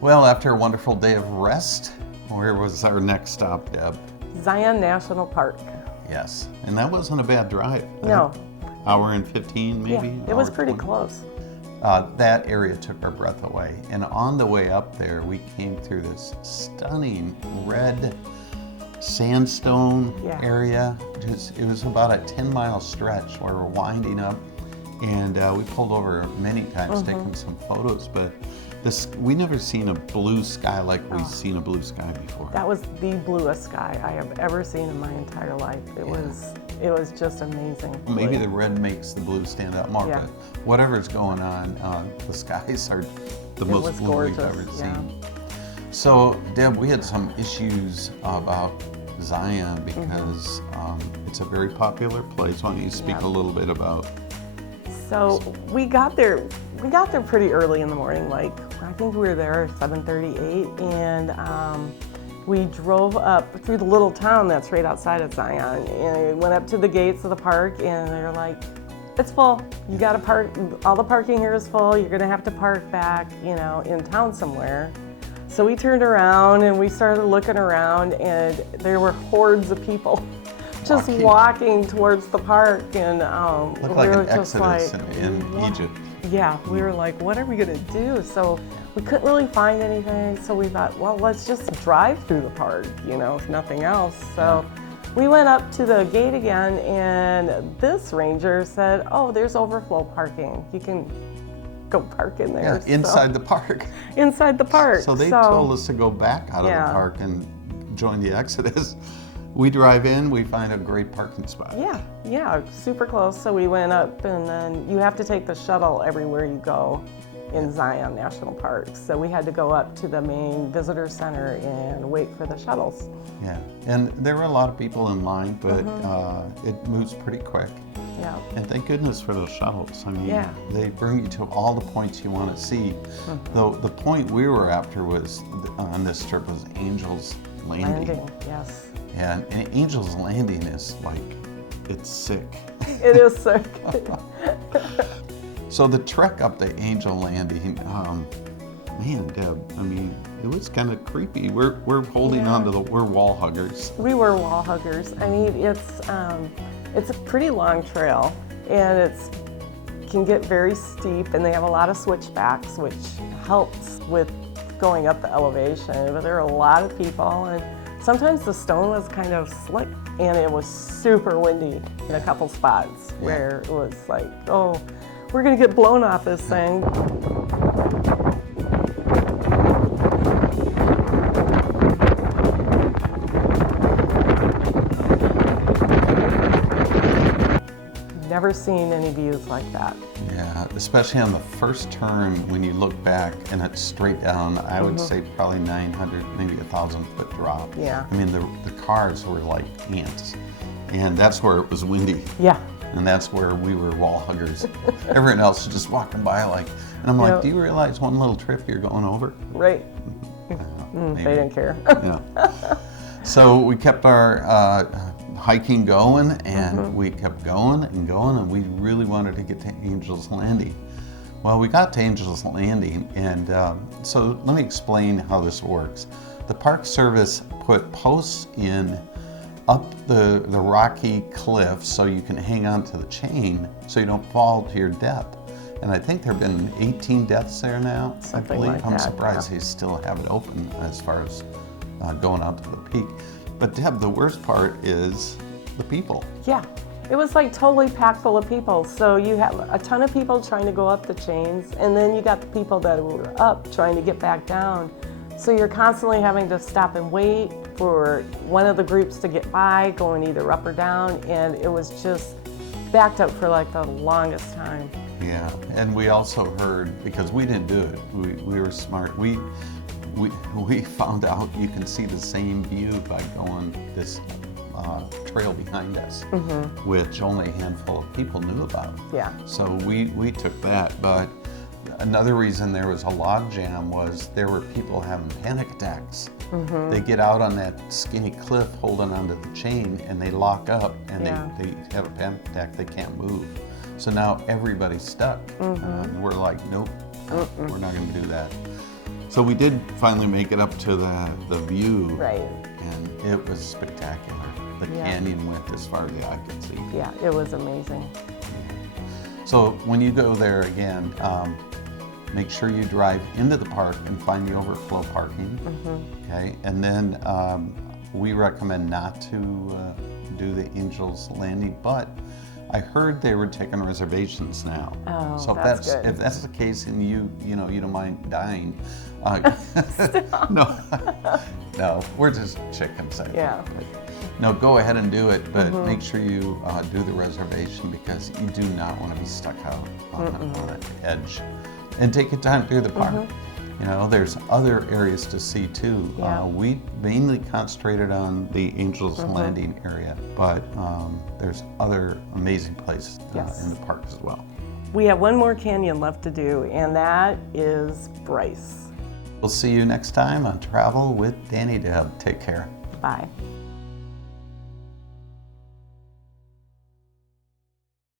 Well, after a wonderful day of rest, where was our next stop, Deb? Zion National Park. Yes, and that wasn't a bad drive. No. Hour and 15 maybe? Yeah, it was hour pretty 20. close. That area took our breath away. And on the way up there, we came through this stunning red sandstone area. It was about a 10-mile stretch where we're winding up. And we pulled over many times taking some photos. But we never seen a blue sky like we've seen a blue sky before. That was the bluest sky I have ever seen in my entire life. It was just amazing. Maybe the red makes the blue stand out more, Yeah. but whatever's going on, the skies are the most blue we've ever seen. So, Deb, we had some issues about Zion because it's a very popular place. Why don't you speak a little bit about? So we got there pretty early in the morning. Like I think we were there at 7:38, and we drove up through the little town that's right outside of Zion, and went up to the gates of the park, and they're like, "It's full. You got to park. All the parking here is full. You're gonna have to park back, in town somewhere." So we turned around and we started looking around, and there were hordes of people just walking towards the park, and Looked we like were an just exodus like, in "Wow." Egypt. Yeah, we were like, what are we gonna do? So we couldn't really find anything, so we thought, well, let's just drive through the park, if nothing else. So we went up to the gate again, and this ranger said, oh, there's overflow parking. You can go park in there. Yeah, inside the park. Inside the park. So they told us to go back out of the park and join the exodus. We drive in, we find a great parking spot. Yeah, super close. So we went up, and then you have to take the shuttle everywhere you go in Zion National Park. So we had to go up to the main visitor center and wait for the shuttles. Yeah, and there were a lot of people in line, but it moves pretty quick. Yeah. And thank goodness for those shuttles. I mean, they bring you to all the points you want to see. Though the point we were after was on this trip was Angel's Landing. Yes. And Angel's Landing is like, it's sick. It is sick. So the trek up to Angel Landing, man, Deb, I mean, it was kind of creepy. We're holding on to we're wall huggers. We were wall huggers. I mean, it's a pretty long trail, and it can get very steep, and they have a lot of switchbacks, which helps with going up the elevation. But there are a lot of people, and sometimes the stone was kind of slick, and it was super windy in a couple spots where it was like, oh, we're gonna get blown off this thing. Never seen any views like that. Yeah, especially on the first turn when you look back and it's straight down, I would say probably 900, maybe 1,000 foot drop. Yeah. I mean, the cars were like ants, and that's where it was windy. Yeah. And that's where we were wall huggers. Everyone else was just walking by like, and I'm like, do you realize one little trip you're going over? Right. They didn't care. Yeah. So we kept our hiking going, and we kept going, and we really wanted to get to Angel's Landing. Well, we got to Angel's Landing, and so let me explain how this works. The Park Service put posts in up the rocky cliff so you can hang on to the chain so you don't fall to your death. And I think there have been 18 deaths there now, Something I believe. like I'm that, surprised they still have it open as far as going out to the peak. But Deb, the worst part is the people. Yeah, it was like totally packed full of people. So you have a ton of people trying to go up the chains, and then you got the people that were up trying to get back down. So you're constantly having to stop and wait for one of the groups to get by, going either up or down, and it was just backed up for like the longest time. Yeah, and we also heard, because we didn't do it, we were smart. We found out you can see the same view by going this trail behind us, which only a handful of people knew about. Yeah. So we took that, but another reason there was a log jam was there were people having panic attacks. They get out on that skinny cliff holding onto the chain, and they lock up, and they have a panic attack, they can't move. So now everybody's stuck. We're like, nope, we're not gonna do that. So we did finally make it up to the view. Right. And it was spectacular. The Yeah. canyon went as far as the eye could see. Yeah, it was amazing. So when you go there again, make sure you drive into the park and find the overflow parking. Okay, and then we recommend not to do the Angel's Landing, but I heard they were taking reservations now. Oh, so that's good. if that's the case, and you don't mind dying, no, we're just chickens. Yeah. No, go ahead and do it, but make sure you do the reservation because you do not want to be stuck out on an edge. And take your time through the park. You know, there's other areas to see too. Yeah. We mainly concentrated on the Angel's Landing area, but there's other amazing places Yes. in the park as well. We have one more canyon left to do, and that is Bryce. We'll see you next time on Travel with Danny Deb. Take care. Bye.